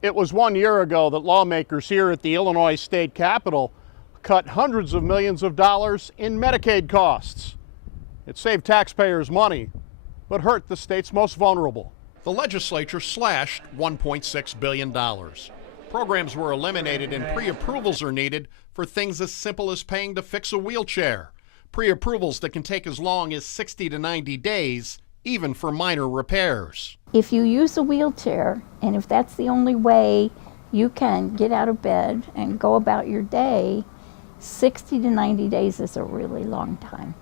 It was 1 year ago that lawmakers here at the Illinois state capitol cut hundreds of millions of dollars in Medicaid costs. It saved taxpayers money, but hurt the state's most vulnerable. The legislature slashed $1.6 billion. Programs were eliminated and pre-approvals are needed for things as simple as paying to fix a wheelchair. Pre-approvals that can take as long as 60 to 90 days, even for minor repairs. If you use a wheelchair, and if that's the only way you can get out of bed and go about your day, 60 to 90 days is a really long time.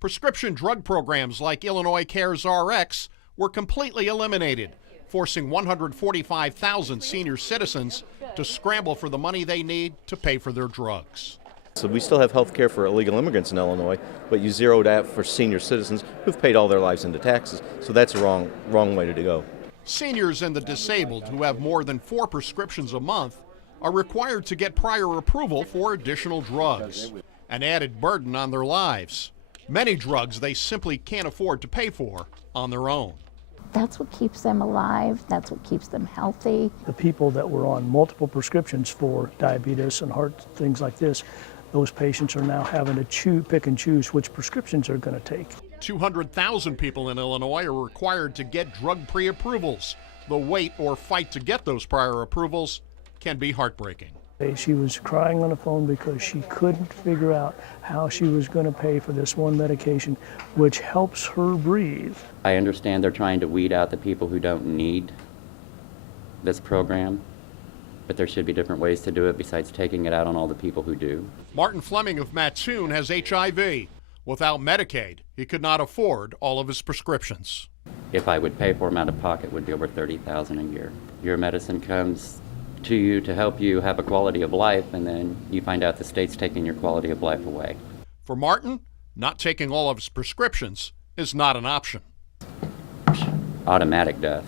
Prescription drug programs like Illinois Cares RX were completely eliminated, forcing 145,000 senior citizens to scramble for the money they need to pay for their drugs. So we still have health care for illegal immigrants in Illinois, but you zeroed out for senior citizens who've paid all their lives into taxes. So that's a wrong way to go. Seniors and the disabled who have more than 4 prescriptions a month are required to get prior approval for additional drugs, an added burden on their lives. Many drugs they simply can't afford to pay for on their own. That's what keeps them alive. That's what keeps them healthy. The people that were on multiple prescriptions for diabetes and heart things like this, those patients are now having to pick and choose which prescriptions they're going to take. 200,000 people in Illinois are required to get drug pre-approvals. The wait or fight to get those prior approvals can be heartbreaking. She was crying on the phone because she couldn't figure out how she was going to pay for this one medication, which helps her breathe. I understand they're trying to weed out the people who don't need this program, but there should be different ways to do it besides taking it out on all the people who do. Martin Fleming of Mattoon has HIV. Without Medicaid, he could not afford all of his prescriptions. If I would pay for them out of pocket, it would be over $30,000 a year. Your medicine comes to you to help you have a quality of life, and then you find out the state's taking your quality of life away. For Martin, not taking all of his prescriptions is not an option. Automatic death.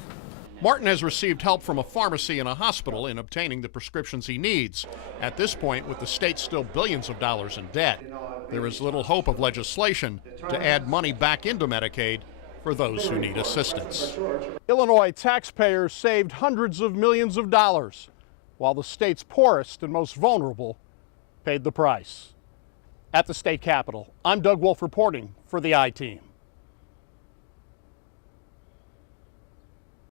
Martin has received help from a pharmacy and a hospital in obtaining the prescriptions he needs. At this point, with the state still billions of dollars in debt, there is little hope of legislation to add money back into Medicaid for those who need assistance. Illinois taxpayers saved hundreds of millions of dollars, while the state's poorest and most vulnerable paid the price. At the state capitol, I'm Doug Wolfe reporting for the I-Team.